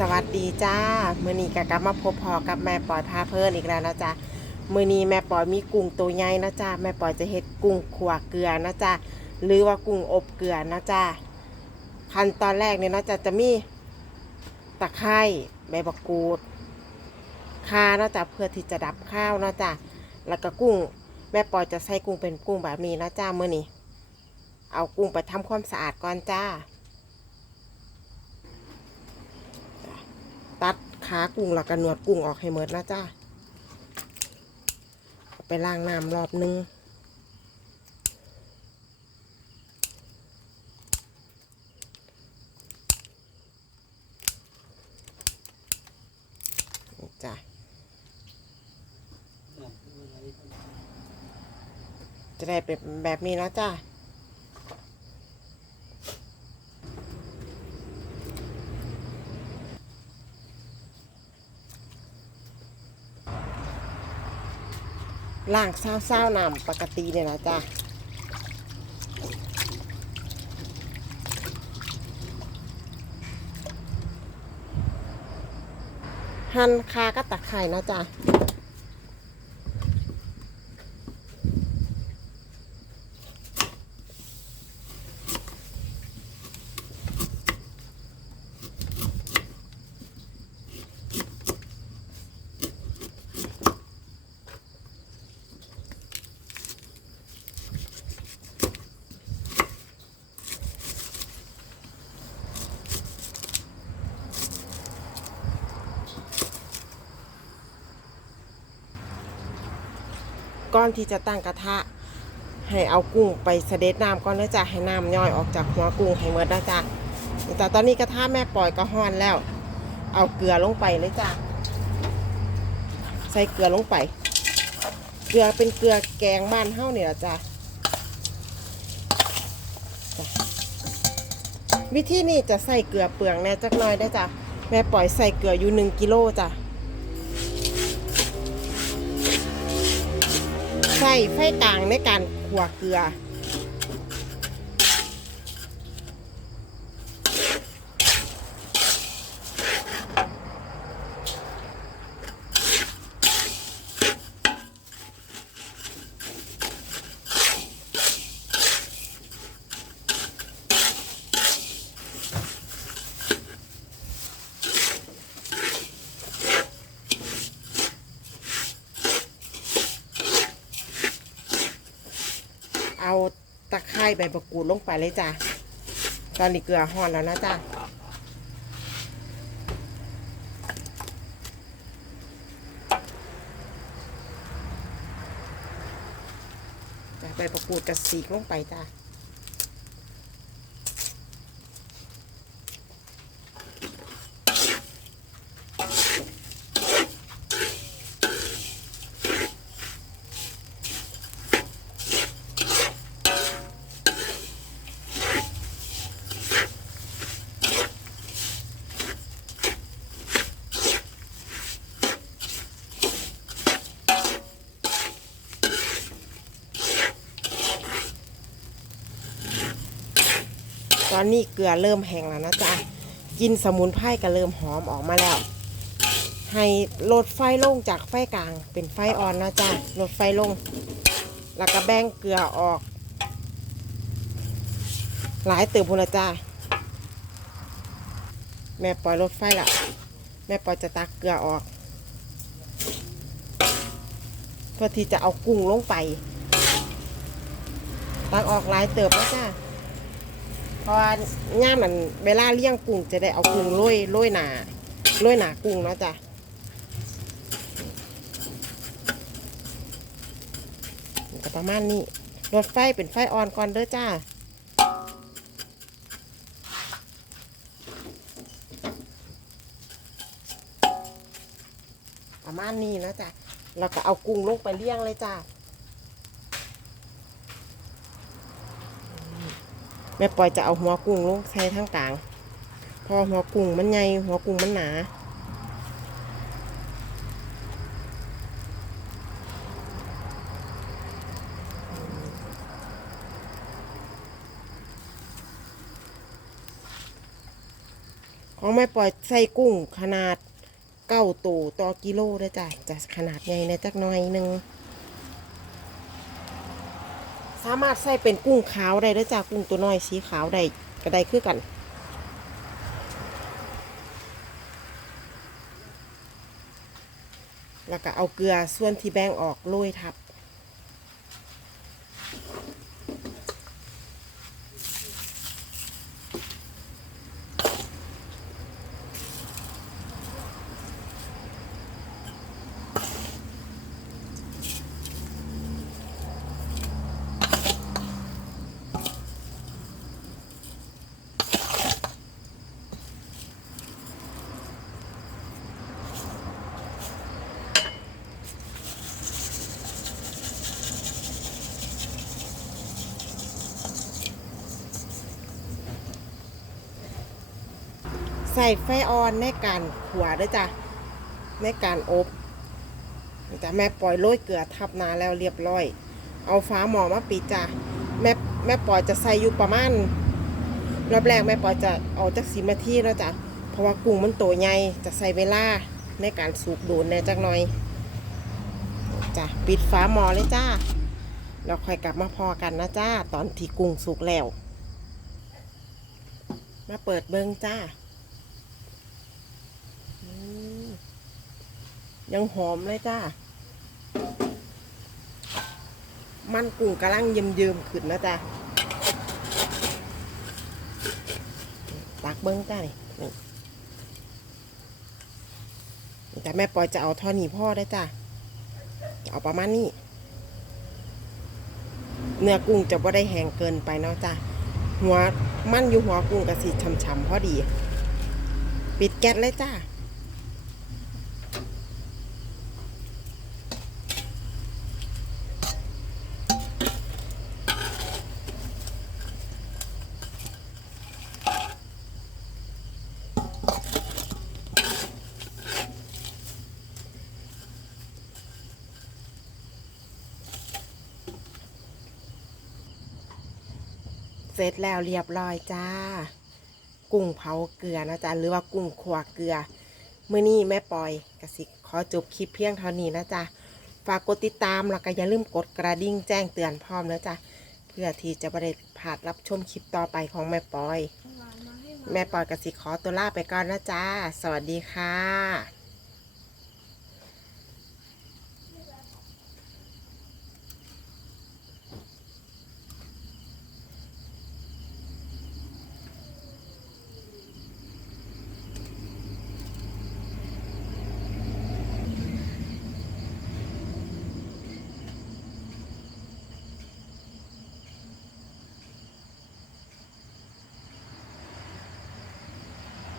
สวัสดีจ้า มือนี้ก็กลับมาพบพอกับแม่ปอยพาเพิ่นอีกแล้วนะจ๊ะมือนี้แม่ปอยมีกุ้งตัวใหญ่นะจ๊ะแม่ปอยจะเฮ็ดกุ้งขัวเกลือนะจ๊ะหรือว่ากุ้งอบเกลือนะจ๊ะขั้นตอนแรกเนี่ยนะจ๊ะจะมีตะไคร้ใบมะกรูดข่านะจ๊ะเพื่อที่จะดับข้าวนะจ๊ะแล้วก็กุ้ง แม่ปอยจะใส่กุ้งเป็นกุ้งแบบนี้นะจ๊ะมือนี้เอากุ้งไปทำความสะอาดก่อนจ้า ตัด ขากุ้งแล้วก็หนวดกุ้งออกให้หมดนะจ้าเอาไปล้างน้ำรอบนึงจ้ะจะได้เป็นแบบนี้นะจ้า ล่างเศร้าเศร้าๆนำปกติเนี่ยนะจ๊ะหั่นคาก็ตะไคร่นะจ๊ะ ก้อนที่จะตั้งกระทะ ให้เอากุ้งไปเสด็จน้ำก่อนนะจ๊ะให้น้ำย่อยออกจากหัวกุ้งให้หมดนะจ๊ะแต่ตอนนี้กระทะแม่ปล่อยก็ห้อนแล้ว เอาเกลือลงไปเลยจ้ะใส่เกลือลงไป เกลือเป็นเกลือแกงบ้านเฮ้าเนี่ยจ้ะวิธีนี้จะใส่เกลือเปลืองแน่จักหน่อยได้จ้ะแม่ปล่อยใส่เกลืออยู่หนึ่งกิโลจ้ะ ใช่ไฟกลางในการขัวเกลือ เอาตะไคร้ใบมะกรูดลงไปเลยจ้ะ ตอนนี้เกลือห่อนแล้วนะจ้ะใบมะกรูดกระสีลงไปจ้ะ ตอนนี้เกลือเริ่มแห้งแล้วนะจ๊ะกินสมุนไพรก็เริ่มหอมออกมาแล้ว ให้ลดไฟลงจากไฟกลางเป็นไฟอ่อนนะจ๊ะลดไฟลง แล้วก็แบ่งเกลือออก หลายเติมพูนละจ้าแม่ปล่อยลดไฟละแม่ปล่อยจะตักเกลือออกเพื่อที่จะเอากุ้งลงไป ตักออกหลายเติบแล้วจ้า เพราะว่าย่ามันเวลาเลี้ยงกุ้งจะได้เอากุ้งโรยโรยหนาโรยหนากุ้งเนาะจ้ะก็ประมาณนี้รถไฟเป็นไฟอ่อนก่อนเด้อจ้าประมาณนี้นะจ้ะแล้วก็เอากุ้งลงไปเลี้ยงเลยจ้า แม่ปอยจะเอาหัวกุ้งลงใส่ทั้งกลาง พอหัวกุ้งมันใหญ่หัวกุ้งมันหนา ของแม่ปล่อยใส่กุ้งขนาดเก้าตัวต่อกิโลเด้จ้ะจะขนาดใหญ่ในจักหน่อยหนึ่ง สามารถใส่เป็นกุ้งขาวได้ด้อจ้ะกุ้งตัวน้อยสีขาวได้ก็ได้คือกันแล้วก็เอาเกลือส่วนที่แบ่งออกโรยทับ ใส่ไฟอ่อนในการขัวด้วยจ้ะในการอบจ้ะแม่ปล่อยโรยเกลือทับนาแล้วเรียบร้อย เอาฟ้าหมอมาปิดจ้ะแม่แม่ปล่อยจะใส่อยู่ประมาณรอบแรกแม่ปล่อยจะเอาจากสินาที่แล้วจ้ะเพราะว่ากุ้งมันโตใหญ่จะใส่เวลาในการสุกโดนแน่จักหน่อยจ้ะปิดฟ้าหมอเลยจ้าเราค่อยกลับมาพอกันนะจ้าตอนที่กุ้งสุกแล้ว มาเปิดเบิ้งจ้า อืม ยังหอมเลยจ้า มันกุ้งกำลังเยิ้มๆขึ้นนะจ้าตักเบิ้งจ้านี่นี่แต่แม่ปอยจะเอาท่อนี้พ่อได้จ้าเอาประมาณนี้ เนื้อกุ้งจะไม่ได้แห้งเกินไปเนาะจ้าหัวมันอยู่หัวกุ้งกระสีช่ำๆพอดี ปิดแก๊สเลยจ้า เสร็จแล้วเรียบร้อยจ้า กุ้งเผาเกลือนะจ๊ะหรือว่ากุ้งขัวเกลือมื่อนี้แม่ปอยกสิขอจบคลิปเพียงเท่านี้นะจ๊ะฝากกดติดตามแล้วก็อย่าลืมกดกระดิ่งแจ้งเตือนพร้อมนะจ๊ะเพื่อที่จะไม่ได้พลาดรับชมคลิปต่อไปของแม่ปอย แม่ปอยกสิขอตัวลาไปก่อนนะจ๊ะสวัสดีค่ะ